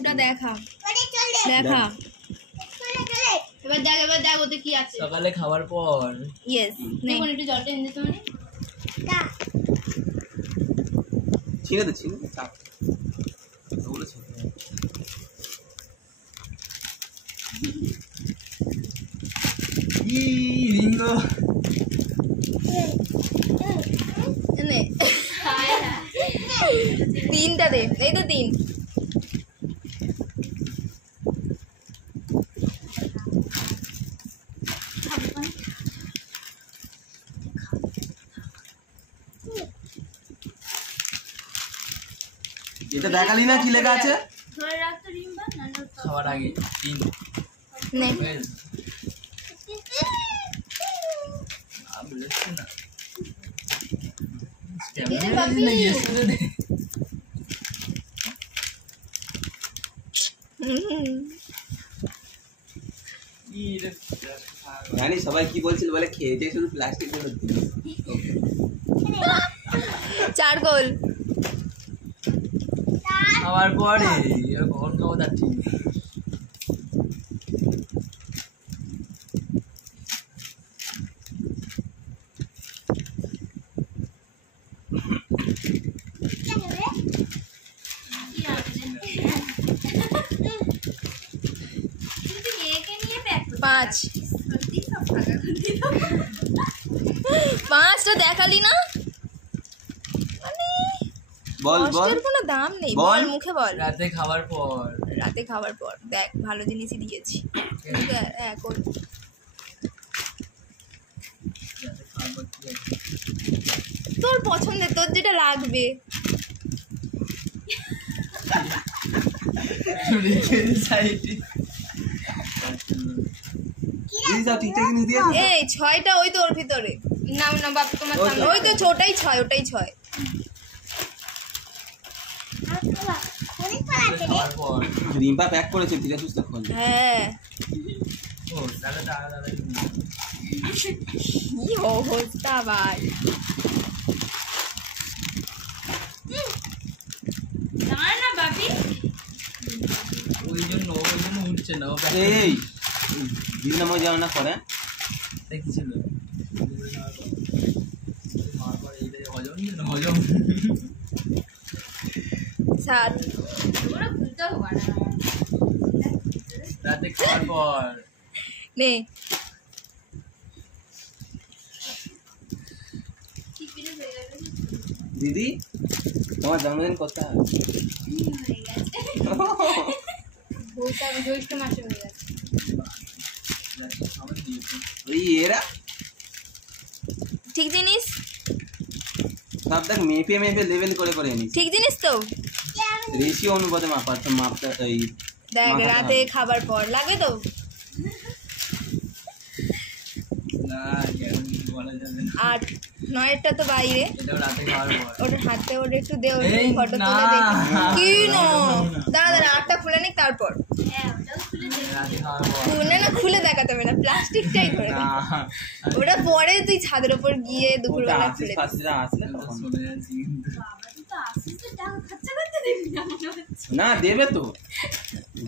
টিস্যুটা দেখা দেখা এবার দেখ ওতে কি আছে সকালে খাওয়ার পর ইয়েস দেখুন একটু জলটা এনে দিতে মানে ছিঁড়ে দে চাপ ওগুলো ছিঁড়ে রিঙ্গো নে তিনটা দে এই তো তিন এটা দেখালি না কি লেখা আছে ধরে রাখ তো রিম্বা না খাওয়ার আগে তিন নে জানি সবাই কি বলছিল বলে খেয়েছে শুধু প্লাস্টিক গুলো চারকোল খাওয়ার পরে কখন খাবো তার ঠিক পাঁচ পাঁচটা দেখালি না বল বল কষ্টের কোনো দাম নেই বল। বল মুখে বল রাতে খাওয়ার পর রাতে খাবার পর দেখ ভালো জিনিসই দিয়েছি হ্যাঁ কর রাতে খাওয়ার পর কি আছে তোর পছন্দের তোর যেটা লাগবে সাইডে দিদি যাও ঠিকঠাক জিনিস দিয়েছো তো? এই ছয়টা ওই তো ওর ভিতরে না না বাপু তোমার ওই সামনে তো। ওই তো ওটাই ছয় ওটাই ছয় খাওয়ার পর রিম্পা প্যাক করেছে ধীরে সুস্থ খোল হ্যাঁ ও দাদা দাদা কি অবস্থা ভাই না বাপি ওই জন্য উঠছে না ও এই দিদি নামও যেন না করে কি ছিল খাওয়ার পর এইটাই হজম সাত রাতে খাওয়ার পর নে দিদি তোমার জন্মদিন করতে হবে জ্যৈষ্ঠ মাসে হয়ে গেছে আমার দিয়েছি ওই এরা ঠিক জিনিস সব দেখ মেপে মেপে লেভেল করে করে নিস ঠিক জিনিস তো রেশিও অনুপাতে মাপটা এই দেখ মাখাতে রাতে হবে। খাবার পর লাগবে তো না কেন বলা যাবে না আট নয়টা তো বাইরে এটাও রাতে খাওয়ার পর ওর হাতে ওর একটু দে ওর এই ফটো না। তুলে দেখি কি নো না। দাঁড়া আটটা খুলে নিক তারপর রাতে খাওয়ার পর খুলে না খুলে দেখাতে হবে না প্লাস্টিকটাই ধরে না ওটা পরে তুই ছাদের উপর গিয়ে ওটা দুপুরবেলা আসিস খুলে ফার্স্টটা আসলে তখন শুনে যাচ্ছি কিন্তু না দেবে তো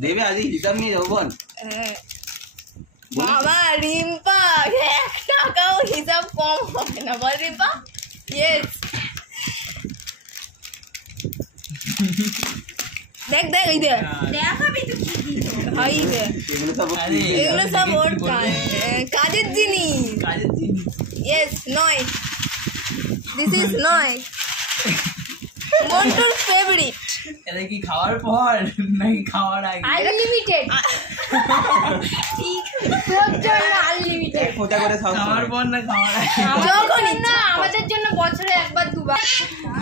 দেবে আজই হিসাব নিয়ে যাবো বল হ্যাঁ। বাবা রিম্পা 1 টাকাও হিসাব কম হবে না বল রিম্পা ইয়েস দেখ দেখ এই দেখ দেখাবি তো কি ভাই দেখ এগুলো সব আরে, এগুলো সব দেখে ওর কি বলবে? কাজের জিনিস কাজের জিনিস ইয়েস নয় দিস ইজ নয় মন্টুর ফেভারিট এটা কি খাওয়ার পর নাকি খাওয়ার আগে আনলিমিটেড ঠিক তোর জন্য আনলিমিটেড খোঁজা করে খাও খাওয়ার পর না খাওয়ার আগে যখন না আমাদের জন্য বছরে একবার দুবার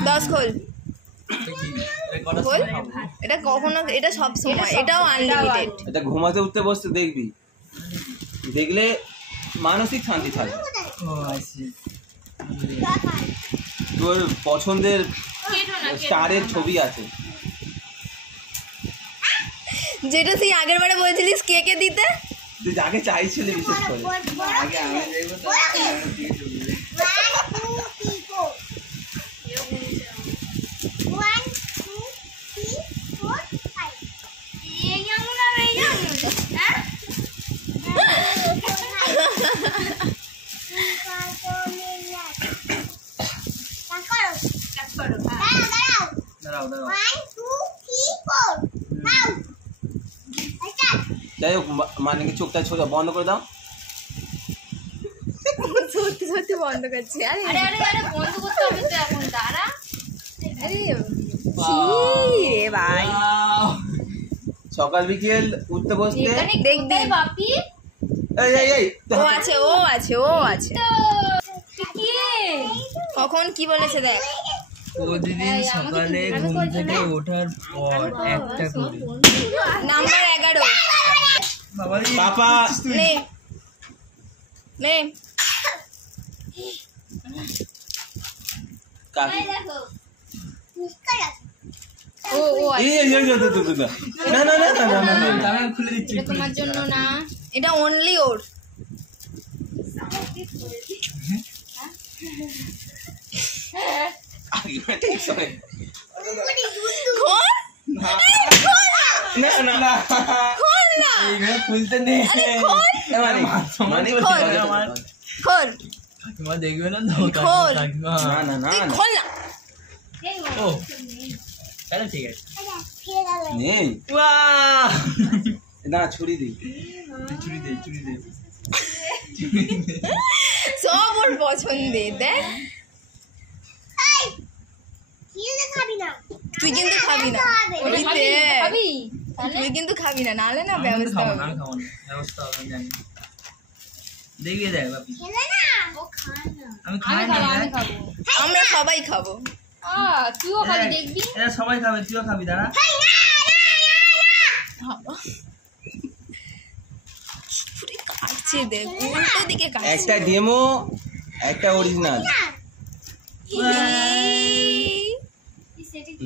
10 খোল এটা কি? এটা কটার খোল সময় খাবো? এটা কখনো এটা সব সময় এটাও আনলিমিটেড এটা ঘুমাতে উঠতে বসতে দেখবি দেখলে মানসিক শান্তি থাকবে ও আইসি তোর পছন্দের স্টারের ছবি আছে যেটা তুই আগের বারে বলছিলিস কে কে দিতে তুই যাকে চাইছিলি বিশেষ করে আগে আমি দেখবো তারপরে আমি দিয়ে দেবো। দাঁড়াও দাঁড়াও যাই হোক মানে কি চোখটা ছোট বন্ধ করে দাও। সত্যি সত্যি বন্ধ করছি। আরে আরে আরে আরে বন্ধ করতে হবে তো এখন, দাঁড়া। আরে ছি রে ভাই, সকাল বিকেল উঠতে বসতে এখানে দেখবি। কোথায় বাপি? এই এই এই ও আছে ও আছে ও আছে। তো কে? কখন কি বলেছে দেখ। প্রতিদিন সকালে ঘুম থেকে ওঠার পর একটা করে নাম্বার 11 বাবারে পাপা নে নে। কাকি ও ও এই এই এই না না না না না না না আমি খুলে দিচ্ছি এটা তোমার জন্য না। এটা অনলি ওর। ঠিক সময় খোল না না না খোল না এইগুলো খুলতে নেই মানে মানে খোল কাকিমা দেখবে না তো খোল। কাকিমা না না না তুই না খোল না। ও তাহলে ঠিক আছে নেই বাহ না ছুরি দি চুরি দে চুরি দে সব ওর পছন্দের দেখ। তুই কিন্তু খাবি না। ওটা ওই খাবি? দেখ। খাবি? তাহলে তুই কিন্তু খাবি না, নাহলে না আমি ব্যবস্থা খাবো হবে। না খাবো না ব্যবস্থা হবে জানি দেখিয়ে দেখ বাপি আমি খাই আমি না খাবো, আমি দেখ। খাবো। আমরা সবাই খাবো। তুইও খাবি, দেখ, দেখবি। এরা সবাই খাবে তুইও খাবি দাঁড়া পুরো কাটছে দেখ, উল্টো দিকে কাটছে। একটা ডেমো একটা অরিজিনাল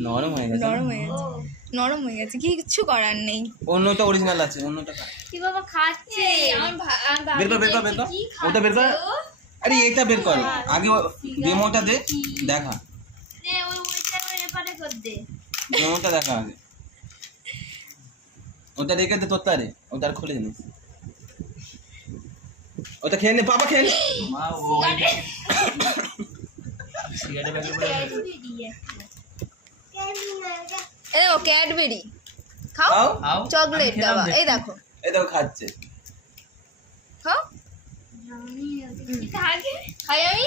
নরম হয়ে গেছে নরম হয়ে গেছে, নরম হয়ে গেছে, কিচ্ছু করার নেই। অন্যটা অরিজিনাল আছে অন্যটা খা। কি বাবা খাচ্ছে? বের কর বের কর বের কর ওটা বের কর। আরে এটা বের কর আগে ডেমোটা দে দেখা ডেমোটা দেখা আগে ওটা রেখে দে তোরটা রে ওটা আর খুলে নে ওটা খেয়ে নে বাবা খেয়ে নে মা ও সিগারেট ব্যাগে পড়ে এ দেখো ক্যাডবেরি খাও, খাও খাও চকলেট আমি খেলাম দেওয়া, দেখি। এই দেখো এই দেখো খাচ্ছে খাও। খাই আমি।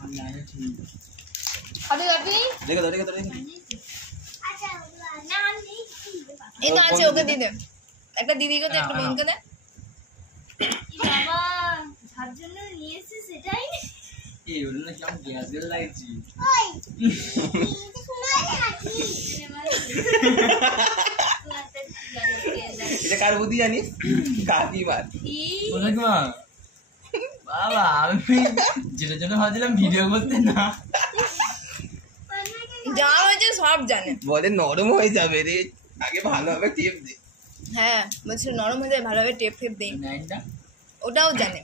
আমি জানি ঠিক। খাবি বাপি? রেখে দাও রেখে দাও রেখে দাও। এই তো আছে, ওকে দিয়ে দে। একটা দিদিকে দে, একটা বোনকে দে। এই ওটা না কেমন গ্যাস গ্যাস লাগছে এটা কার বুদ্ধি জানিস কাকিমার ওটা কি মা বাবা আমি যেটার জন্য ভাবছিলাম ভিডিও করতে না যা হয়েছে সব জানে। বলে নরম হয়ে যাবে রে আগে ভালোভাবে টিপ দে হ্যাঁ বলছে নরম হয়ে যায়, ভালোভাবে টেপ ফেপ দেই, নাইনটা ওটাও জানে।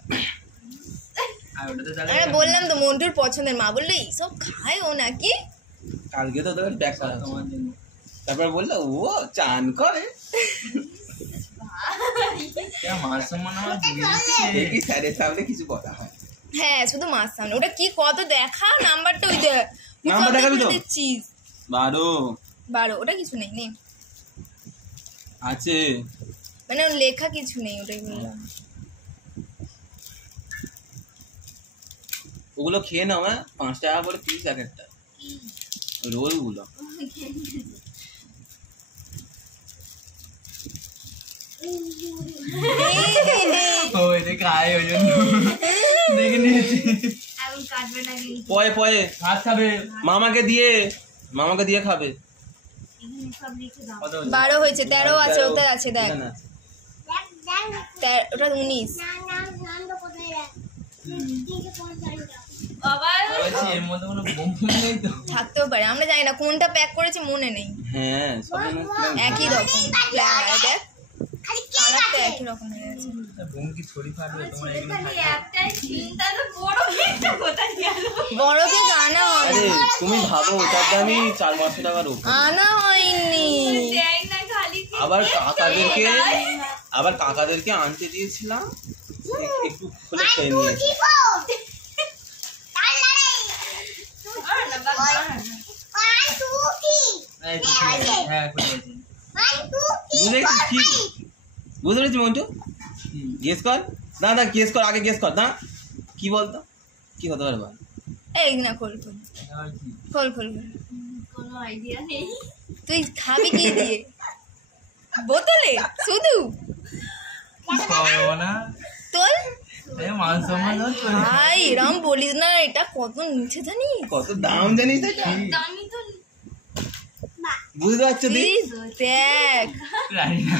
আর ওটাতে তাহলে আরে বললাম তো মন্টুর পছন্দের, মা বললো এইসব খায় ও নাকি। কালকে তো তোর ব্যাগ করা তোমার জন্য তারপর বললো ও চান করে মার সম্মান আমার দেখি স্যারের সামনে কিছু কথা হয় হ্যাঁ শুধু মাছ সামনে, ওটা কি কত দেখা নাম্বারটা, ওই দেখ নাম্বার দেখাবি তো? দিচ্ছিস 12 ওটা কিছু নেই নেই, আছে মানে ওর লেখা কিছু নেই, ওটাই বললাম। ওগুলো খেয়ে নাও হ্যাঁ 5 টাকা করে পিস এক একটা রোল গুলো ও এটা খায় ওই জন্য দেখে নিয়েছি পয়ে পয়ে ভাত খাবে মামাকে দিয়ে খাবে কত 12 হয়েছে, 13 আছে, ওটা আছে দেখ, এখানে আছে। ওটা 19। বলছি এর মধ্যে কোনো বোম ফোম নেই তো থাকতেও পারে, আমরা জানি না কোনটা প্যাক করেছি, মনে নেই। হ্যাঁ সব একই রকম প্ল্যান, দেখ কালারটা একই রকম হয়ে গেছে। বোম কি ছড়ি ফাটবে তোমার এগুলো বড় কি আনা আরে হয়নি, তুমি ভাবো ওটার দামই 4-500 টাকার উপর আনা হয়নি। আবার কাকাদেরকে আনতে দিয়েছিলাম একটু খুলে খেয়ে নিয়েছি হ্যাঁ খুলে গেছে। বুঝে কি বুঝতে পেরেছি মন্টু গেস কর না না গেস কর আগে গেস কর না কি বলতো কি হতে পারে বল এই না খোল খোল আর কি খোল খোল খোল। কোনো আইডিয়া নেই। তুই খাবি কি দিয়ে বোতলে শুধু খাবো না তোল এই মান সম্মান হচ্ছে ভাই এরম বলিস না এটা কত নিচে জানি কত দাম জানিস তো এটা? দামি তো বুঝতে পারছো দি প্লিজ দেখ জানি না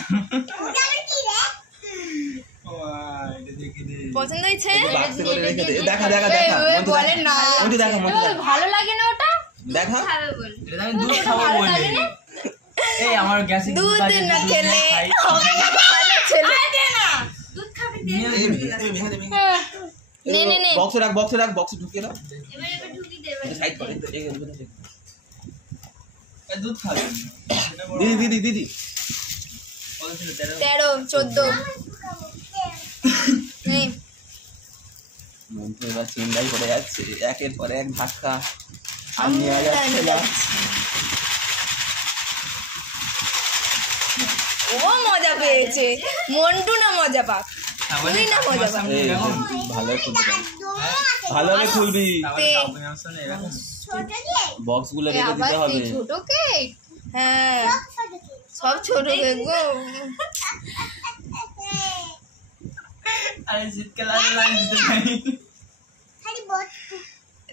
এটা দেখে দে পছন্দ হয়েছে বাক্সে করে রেখে দে দেখা দেখা দেখা এ, মন্টু বলে না। মন্টু দেখা মন্টু দেখা ভালো লাগে না ওটা? দেখা খাবে বল। এটা আমি দুধ খাবো বলে এই আমার গ্যাসে দুধ আছে, না দুধ খেলে খাই। হবে না ভালো ছেলে দুধ খাবি দে। নিয়ে নে নে নে বক্সে রাখ বক্সে ঢুকিয়ে দাও এবার ঢুকি দে এবার। সাইড করে এই দুধ খাবে দিদি কত ছিল 13 13 14 নে মন্টু এবার চিন্তাই করে যাচ্ছে একের পর এক ধাক্কা আর নেওয়া যাচ্ছে না ও মজা পেয়েছে মন্টু না মজা পাক তাহলে তুই না মজা পাক এই ভালো খুলবি ভালোভাবে খুলবি তাহলে কাপড় আসলে এরকম বক্স গুলো রেখে দিতে হবে ছোট কেক। হ্যাঁ সব ছোট দেখবো আরে শীতকাল আগে লাইন দিতে চাই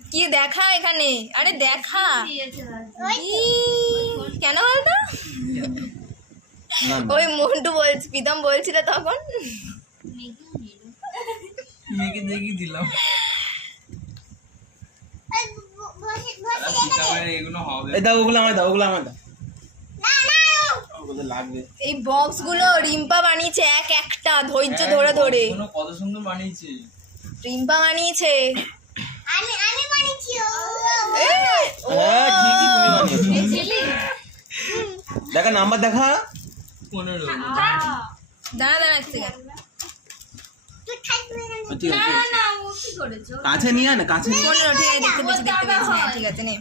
কি দেখা এখানে আরে দেখা দিয়েছে ই, কেন বলতো না না ওই মন্টু বলছি প্রীতম বলছিল তখন মেয়েকে দেখিয়ে দিলাম শীতকালে এগুলো হবে এই দাও ওগুলো আমার দাও ওগুলো লাগবে এই বক্স গুলো রিম্পা বানিয়েছে এক একটা ধৈর্য ধরে ধরে শোনো, কত সুন্দর বানিয়েছে রিম্পা বানিয়েছে এ, ও, হ্যাঁ ঠিকই তুমি বানিয়েছো দেখা নাম্বার দেখা 15 দাঁড়া দাঁড়া এক সেকেন্ড ঠিক আছে না ও কি করেছো? কাছে নিয়ে আয় না কাছে নিয়ে আয়। 15 ঠিক আছে দেখতে পেয়েছি হ্যাঁ, ঠিক আছে নে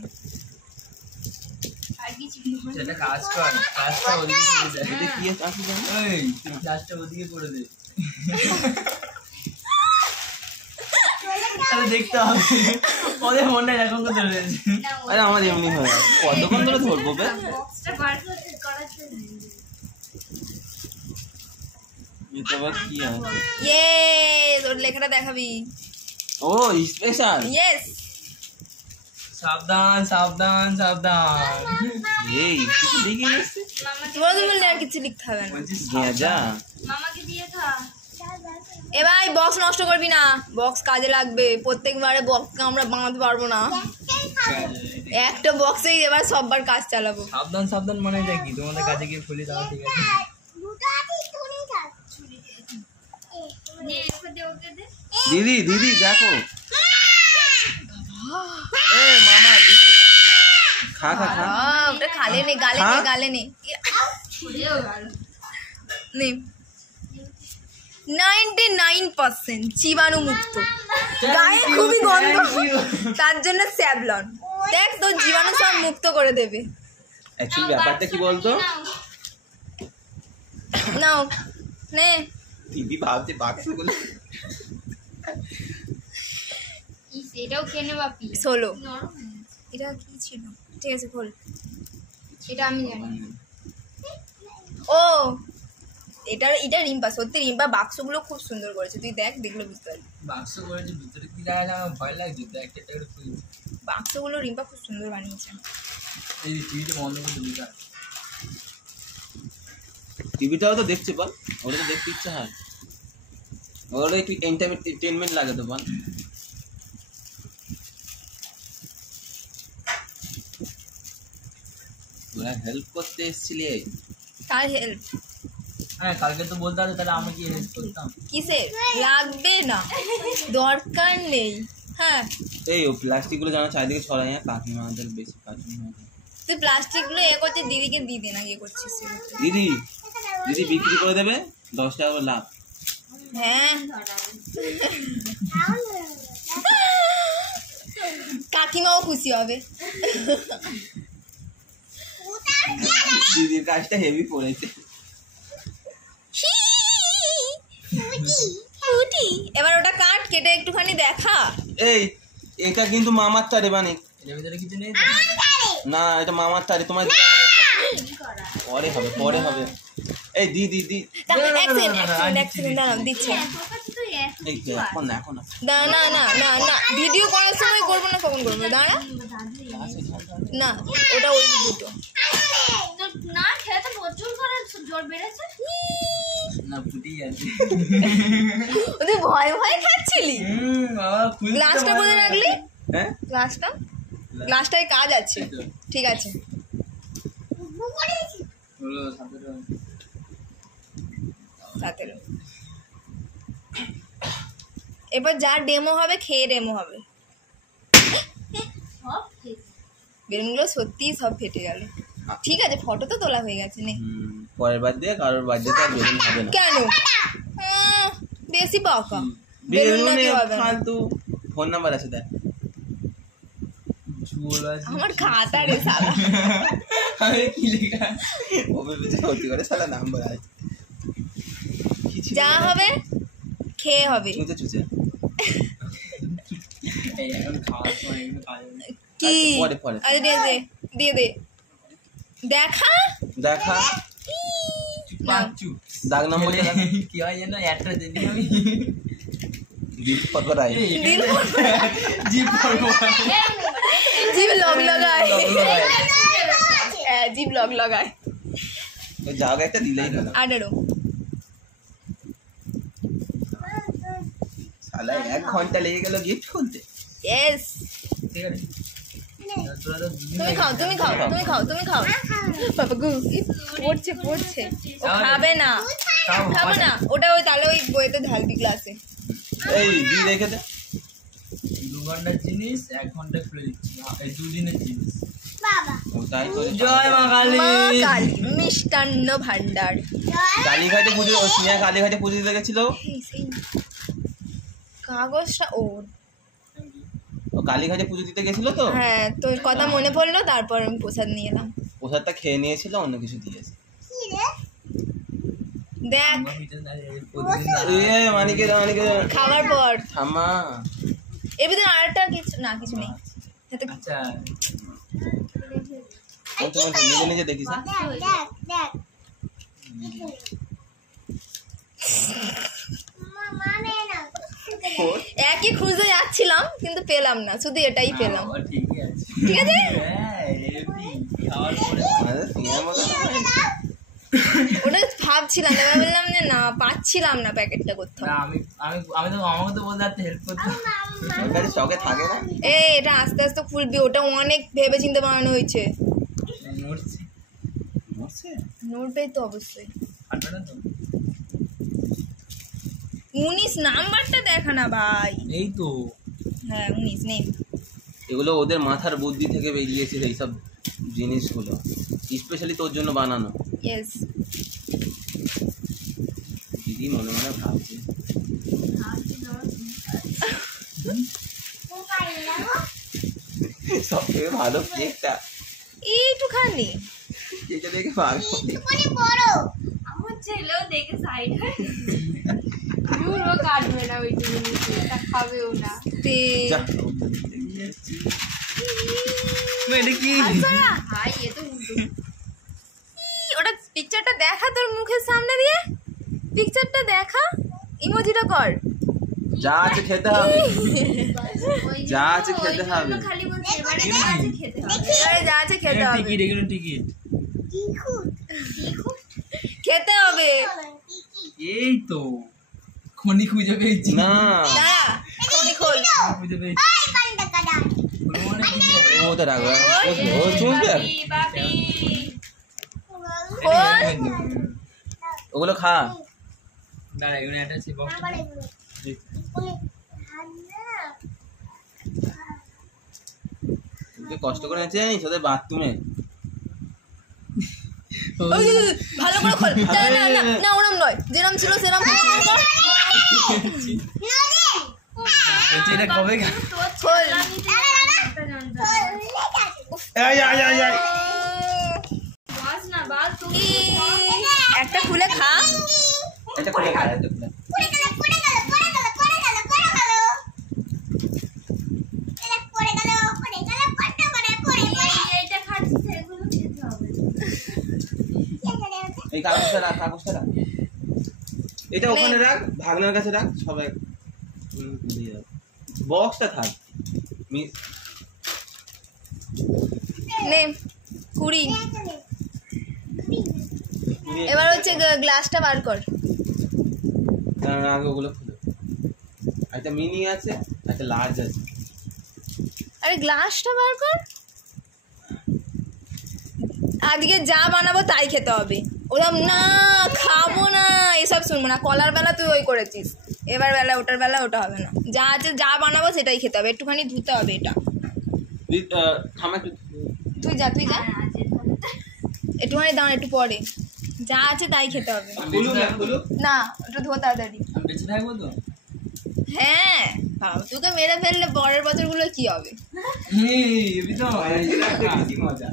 আর কিছু সেটা কাজটা ওদিকে করে দে এটা কি আছে জানো এই তুই কাজটা ওদিকে করে দে তাহলে দেখতে হবে ওদের মনে এখন তো ধরে রয়েছে আরে আমার এমনি হয় কতক্ষণ ধরে ধরবো বে বক্সটা বার করতে করাতে এটা আবার কি হয় ইয়ে তোর লেখাটা দেখাবি ও স্পেশাল ইয়েস সাবধান সাবধান সাবধান এই কিছু দেখি এসছে তোমার তো বললে আর কিছু লিখতে হবে না বলছিস গেঁজা মামাকে দিয়ে খা। এ ভাই বক্স নষ্ট করবি না বক্স কাজে লাগবে প্রত্যেকবারে বক্সকে আমরা বানাতে পারবো না একটা বক্সেই এবার সববার কাজ চালাবো সাবধান সাবধান মানে এটা কি তোমাদের কাছে গিয়ে খুলি দাও ঠিক আছে নে ওকে দে ওকে দে। দিদি দেখো এ মামা দিচ্ছে খা ওটা খালে নে গালে নে হ্যাঁ? গালে নে ওরেও ভালো। নে 99% জীবাণু মুক্ত গায়ে খুবই গন্ধ তার জন্য স্যাভলন দেখ তোর জীবাণু সব মুক্ত করে দেবে অ্যাকচুয়ালি ব্যাপারটা কি বলতো নাও নে দিদি ভাবছে বাক্সগুলো ইস, এটাও কেনে বাপি। 16 নরম হয়ে গেছে। এটা কি ছিল ঠিক আছে খোল এটা আমি জানি। ও এটা রিম্পা সত্যি রিম্পা বাক্সগুলো খুব সুন্দর করেছে তুই দেখ দেখলে বুঝতে পারবি বাক্স করেছে ভিতরে কি লাগালে আমার ভয় লাগছে তো একটা একটা করে খুলি বাক্সগুলো রিম্পা খুব সুন্দর বানিয়েছে এই টিভিটা বন্ধ করে দিবি তা টিভিটাও তো দেখছে বল ওটা তো দেখতে ইচ্ছা হয় ওটা একটু এন্টারটেনমেন্ট লাগে তো বল তোরা হেল্প করতে এসেছিলি কার হেল্প হ্যাঁ কালকে তো বলতে হবে তাহলে আমি কি হেল্প করতাম কিসের লাগবে না দরকার নেই হ্যাঁ এই ও প্লাস্টিকগুলো যেন চারিদিকে ছড়াই হ্যাঁ কাকিমাদের বেশি কাকিমা তুই প্লাস্টিকগুলো এ করছিস দিদিকে দিয়ে দে না ইয়ে করছিস দিদি বিক্রি করে দেবে 10 টাকা করে লাভ হ্যাঁ কাকিমাও খুশি হবে দিদির কাজটা হেভি পড়েছে। এবার ওটা কাট, কেটে একটুখানি দেখা। এই এটা কিন্তু মামার তারে বানি এর ভিতরে কিছু নেই না, এটা মামার তারে তোমার পরে হবে পরে হবে। এই দি দি দি এক সেকেন্ড দাঁড়াও, দিচ্ছে। এই এখন না এখন না না না না না না, ভিডিও করার সময় করবো না, কখন করবো, দাঁড়া না, ওটা ওই দুটো। না খেলে তো প্রচুর করে জোর বেড়েছে। না ফুটেই আছে। ওদের ভয় ভয় খাচ্ছিলি। বাবা খুলতে গ্লাসটা কোথায় রাখলি? হ্যাঁ গ্লাসটায় কাজ আছে, ঠিক আছে। হলো 17। এবার যা ডেমো হবে খেয়ে ডেমো হবে। সব ঠিক। বেলুনগুলো সত্যিই সব ফেটে গেল। ঠিক আছে, ফটো তো তোলা হয়ে গেছে, নে। পরের বার দিয়ে কারোর বার্থডে আর বেলুন হবে না। কেন? বেশি বকা। বেলুন না কি হবে না? ফালতু। ফোন নাম্বার আছে দেখ। ঝোল আছে। আমার খাতা রে সালা। আমি কি লেখা? ও ভেবেছে সত্যি করে সালা নাম্বার আছে। যা হবে খেয়ে হবে। চুচে চুচে এই এখন খাওয়ার সময় এগুলো কাজ হবে না। কি? পরে পরে আরে দিয়ে দে দেখা। দেখা পাঁচু দাগ নম্বর কি হয় জানো একটা দিন আমি দিল ফটোরাই দিল জিপ করবো জিভ লগ লাগায়। জিভ লগ লাগায়। ওই জায়গা একটা দিলেই হলো। 18। সালা 1 ঘন্টা লেগে গেল গিফট খুলতে। ইয়েস। ঠিক আছে তোরা তো দুদিন তুমি খাও। বাবা গু পড়ছে। ও খাবে না, খাবো না। ওটা ওই তাহলে ওই বইতে ঢালবি ক্লাসে। এই দি রেখে দে। 2 ঘন্টার জিনিস 1 ঘন্টা খুলে দিচ্ছি এই 2 দিনের জিনিস ও তাই করে জয় মা কালী মা কালী মিষ্টান্ন ভান্ডার। কালীঘাটে পুজো স্নেহা কালীঘাটে পুজো দিতে গেছিল। কাগজটা ও কালীঘাটে পুজো দিতে গেছিল তো। হ্যাঁ, তোর কথা মনে পড়লো, তারপর আমি প্রসাদ নিয়ে এলাম। প্রসাদটা খেয়ে নিয়েছিল, অন্য কিছু দিয়েছে। দেখ মানিকে খাবার পর থামা। এর ভিতরে আরেকটা কিছু নেই। আচ্ছা নিজে নিজে দেখিস। একই খুঁজে যাচ্ছিলাম কিন্তু পেলাম না, শুধু এটাই পেলাম। ঠিকই আছে ঠিক আছে, হ্যাঁ এমনি খাওয়ার পরে ওটা ভাবছিলাম, এবার বললাম যে না পাচ্ছিলাম না প্যাকেটটা কোথাও। না আমি আমি আমি তো আমাকে তো বলতে একটা হেল্প করতে স্টকে থাকে না। এটা আস্তে আস্তে খুলবি, ওটা অনেক ভেবে চিন্তে বানানো হয়েছে। নড়বেই তো অবশ্যই। 19 নাম্বারটা দেখা না ভাই। এই তো হ্যাঁ 19 নেই। এগুলো ওদের মাথার বুদ্ধি থেকে বেরিয়েছে এইসব জিনিসগুলো, স্পেশালি তোর জন্য বানানো। ইয়েস। দিদি মনে মনে ভাবছে সব থেকে ভালো কেকটা এইটুখানি কেকটা দেখে ভালো। আমার ছেলেও দেখে সাইড হয়ে পুরো কাটবে না ওই জিনিসটা, খাবেও না। যা এটা কি ভাই এ তো উল্টো। ওটা পিকচারটা দেখা তোর মুখের সামনে দিয়ে, পিকচারটা দেখা, ইমোজিটা কর। যা আছে খেতে হবে, ওই যে যা আছে খেতে হবে। খালি বলছে এবারে যা আছে খেতে হবে। এবারে যা আছে খেতে হবে, টিকিট এগুলো টিকিট খেতে হবে। এই তো খনি খুঁজে পেয়েছি না দাঁড়া খনি খোল। খুঁজে পেয়েছি মানে কি আছে? ওটা রাখবে, ও চুমবে আর বাপি খোল। ওগুলো খা। দাঁড়া এগুলো একটা আছে বক্স কষ্ট করে নিয়েছে জানিস ওদের বাথরুমে। ভালো করে খোল। না না না না, ওরম নয়, যেরম ছিল সেরম কর। বলছি এটা কবে খোল। এই একটা খুলে খা। এটা খুলে খা, এটা খুলে। এইটা খাচ্ছি এগুলো খেতে হবে। এই কাগজটা রাখ, কাগজটা রাখ। এটা ওখানে রাখ, ভাগনার কাছে রাখ, সবাই বক্সটা থাক। নে কুড়ি। এবার হচ্ছে গ্লাসটা বার কর। কারণ আগে ওগুলো খুলে। একটা মিনি আছে, একটা লার্জ আছে। আরে গ্লাসটা বার কর। আজকে যা বানাবো তাই খেতে হবে। ওরম না খাবো না এসব শুনবো না। কলার বেলা তুই ওই করেছিস, এবার বেলা ওটার বেলা ওটা হবে না। যা আছে যা বানাবো সেটাই খেতে হবে। একটুখানি ধুতে হবে এটা। থামা একটু। তুই যা একটুখানি দাঁড়া, একটু পরে। যা আছে তাই খেতে হবে। না ওটা ধো তাড়াতাড়ি। আমি বেঁচে থাকবো তো? হ্যাঁ তোকে মেরে ফেললে পরের বছরগুলো কি হবে? মজা।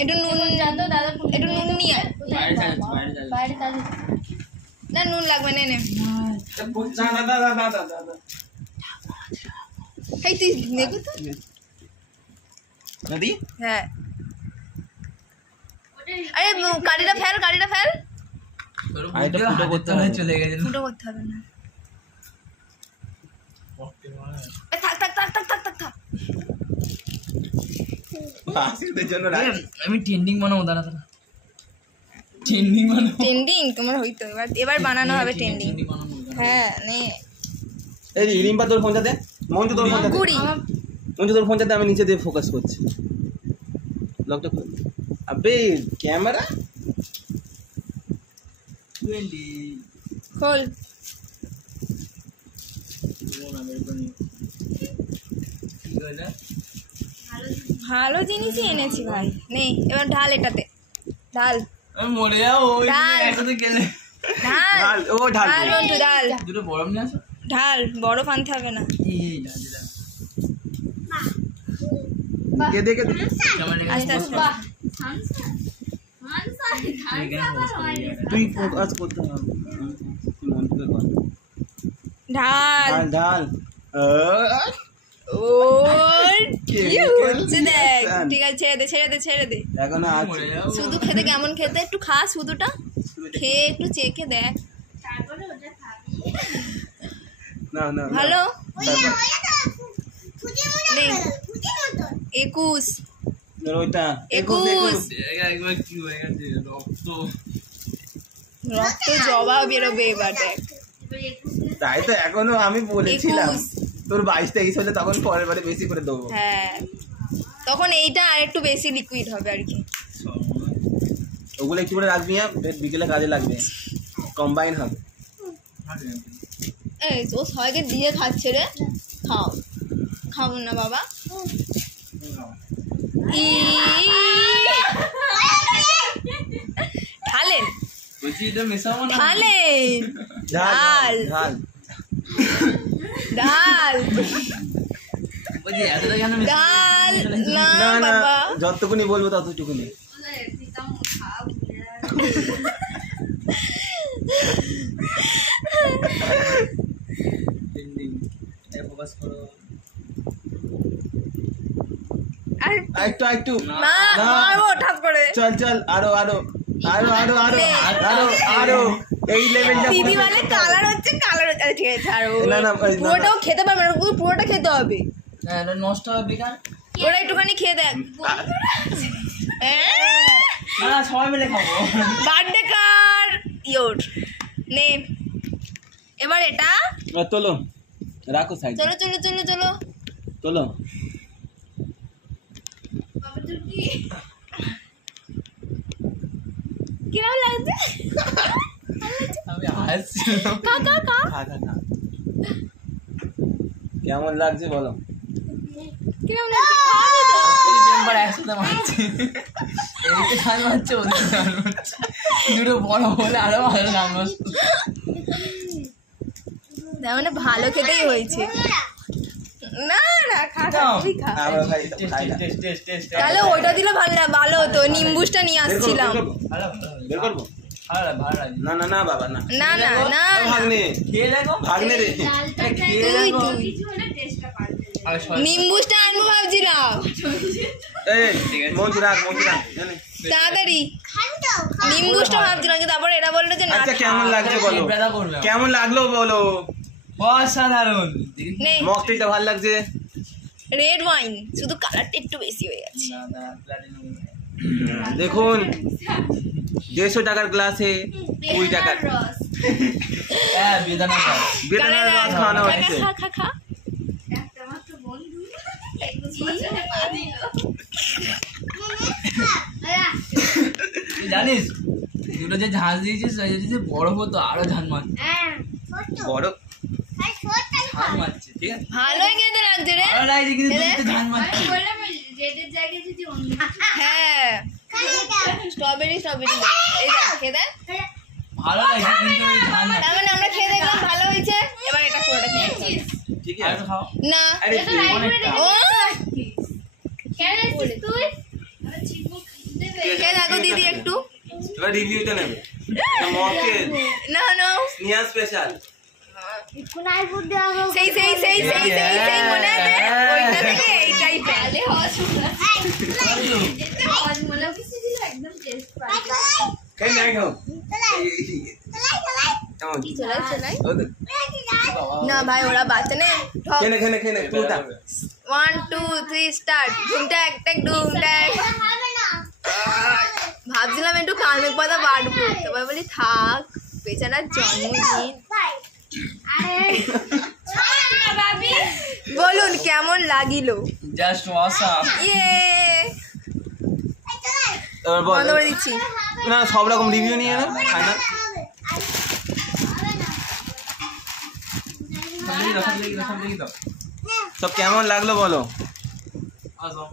একটু নুন জানতো দাদা, একটু নুন নিয়ে আয়। বাইরে যাচ্ছি, বাইরে যাচ্ছি। বাইরে তাহলে না নুন লাগবে, নে নে। এই তুই দেখো তো। নদী হ্যাঁ আরে গাড়িটা ফেল, গাড়িটা ফেল। তোর আরেকটা বুদ্ধিও ফুটো হাতের করতে তলায় হবে। চলে গেছে। ফুটো করতে হবে না। থাক থাক থাক থাক থাক থাক থাক। বাসিদের জন্য রাখ। আমি ট্রেন্ডিং বানাবো, দাঁড়া দাঁড়া। ট্রেন্ডিং বানাবো। ট্রেন্ডিং তোমার হইতো, এবার বানানো হবে ট্রেন্ডিং। বানাবো, দাঁড়া। হ্যাঁ নে। এই রিম্পা তোর ফোনটা দে, মঞ্জু তোর ফোনটা দে। কুড়ি। মঞ্জু তোর ফোনটা দে, আমি নিচে দিয়ে ফোকাস করছি। লকটা খুলে। আবে ক্যামেরা 20 খোল। ভালো জিনিসই এনেছি ভাই। নে এবার ঢাল এটাতে, ঢাল আমি মরে যাবো ওই ডাল। একসাথে গেলে। ঢাল ঢাল, ও ঢাল। ঢাল বন্ধু ঢাল। দুটো বরফ নিয়ে আসো। ঢাল, বরফ আনতে হবে না। এই ডাল দিলাম। কে দেখে দে। টমেটো আস্তে আস্তে। বাহ হামসা হামসা হামসা আবার হয় রে। তুই ফোকাস করতে হবে। তুই মঞ্জুকে কর। ঢাল। ঢাল ঢাল। ও কি হচ্ছে দেখ। ঠিক আছে ছেড়ে দে ছেড়ে দে ছেড়ে দে। এখনো আছে। মরে যাবো। শুধু খেতে কেমন খেতে একটু খা, শুধুটা খেয়ে একটু চেখে দেখ। তারপরে ওটা খাবি। না না না। ভালো তারপর নে। 21 ওইটা 21 একবার কি হয়ে গেছে, রক্ত। রক্ত জবা বেরোবে এবার দেখ। এবার একটু তাই তো এখনো আমি বলেছিলাম 21 তোর 22-23 হলে তখন পরের বারে বেশি করে দেবো। হ্যাঁ তখন এইটা আর একটু বেশি লিকুইড হবে আর কি। ওগুলো একটু করে রাখবি, হ্যাঁ বিকেলে কাজে লাগবে, কম্বাইন হবে। এই ও সবাইকে দিয়ে খাচ্ছে রে। খাও, খাবো না বাবা। ঢালেন বলছি এটা মেশাবো না। ঢালেন ঢাল ঢাল ঢাল। ঢাল বলছি এতটা কেন মেশাবো? ডাল না না না বাবা। যতটুকুনি বলবো ততটুকুনি। ট্রেন্ডিং এ ফোকাস করো। আর একটু একটু না না। মারবো ঠাপ করে। চল চল আরো আরো আরো আরো আরো আরো আরো এই লেভেলটা দিদি মানে কালার হচ্ছে কালার হচ্ছে। আরে ঠিক আছে আর না, না, ওই না, পুরোটাও খেতে পারবে না, ওগুলো পুরোটা খেতে হবে। হ্যাঁ এটা নষ্ট হবে বেকার। ওরা একটুখানি খেয়ে দেখ। না সবাই মিলে খাবো। বার্থডে কার ইয়োর নে। এবার এটা তোলো, রাখো সাইড, চলো চলো চলো চলো। তোলো। কিরম লাগছে? আমি হাসছি। কা কা কা খা খা খা। কেমন লাগছে বলো? কিরম লাগছে? খাওয়াবে তো? এই টেম্পার একসাথে মারছি। এদিকে গান মারছে, ওদিকে গান মারছে। দুটো বড় হলে আরো ভালো গান মারছে। তার মানে ভালো খেতেই হয়েছে। না না খা খা তুই খা আমরা খাই খাই না। তাহলে ওইটা দিলে ভালো হতো নিম্বুসটা নিয়ে আসছিলাম বের করবো ভালো লাগে না না না বাবা না না না না ভাগ্নে খেয়ে দেখো ভাগ্নে রে লালটা খেয়ে তুই দেখো। তুই কিছু হলে টেস্টটা পাল্টে যাবে। আরে সবাই- নিম্বুসটা আনবো ভাবছিলাম এই মঞ্জু রাখ জানি তাড়াতাড়ি নিম্বুসটা ভাবছিলাম কিন্তু তারপর এরা বললো যে না আচ্ছা কেমন লাগছে বলো পেট ব্যথা করবে আমার। কেমন লাগলো বলো অসাধারণ নে মকটেলটা ভালো লাগছে রেড ওয়াইন শুধু কালারটা একটু বেশি হয়ে যাচ্ছে না, না, platinum। দেখুন 150 টাকার গ্লাসে 20 টাকার রস হ্যাঁ বেদানা খাও। বেদানার রস খাওয়ানো খা হয়েছে খা খা খা একটা মাত্র বন্ধু 21 বছরে পা দিল। তুই জানিস দুটো যে ঝাঁজ দিয়েছিস ওই যদি বড় হতো আরো ঝাঁজ মারছে বড় ঝাঁজ মারছে ঠিক আছে ভালোই খেতে লাগছে রে ভালো লাগছে কিন্তু তুই এলে? তো ঝাঁজ আমি মারছিস বললাম রেডের জায়গায় যদি অন্য হ্যাঁ স্ট্রবেরি এই দেখ খেয়ে দেখ ভালো লাগছে কিন্তু ওই ঝাঁজ মারছে তার মানে আমরা খেয়ে দেখলাম ভালো হয়েছে এবার এটা পুরোটা খেয়ে নিই। ঠিক আর আছে একটু খাও না আরে এটা লাইট করে রেখে ও কেন এসেছিস তুই আরে চিকু দেবে খেয়ে দেখো দিদি একটু এবার রিভিউটা নেবে মকটেল না না নিয়া স্পেশাল কোনায় বুদ্ধি হবে সেই সেই সেই সেই সেই সেই মনে আছে ওইটা থেকে এইটাই পেলে আরে হসপিটাল এটা হজমলা কিছু দিল একদম টেস্ট পাল্টে খাই না খাও কেমন চলাই চলাই ওদের না ভাই ওরা বাচ্চা নে খেনে তুইটা 1 2 3 স্টার্ট ঘুমটা একটা ঘুমটাক ভাবছিলাম একটু কালমেঘ পাতা বাড়বো তারপর বলি থাক বেচারার জন্মদিন আরে বাবি বলুন কেমন লাগিল জাস্ট অসাম ইয়ে এবার বল বন্ধ করে দিচ্ছি না সব রকম রিভিউ নিয়ে না খাই না সব দেখি দাও সব কেমন লাগলো বলো অসাম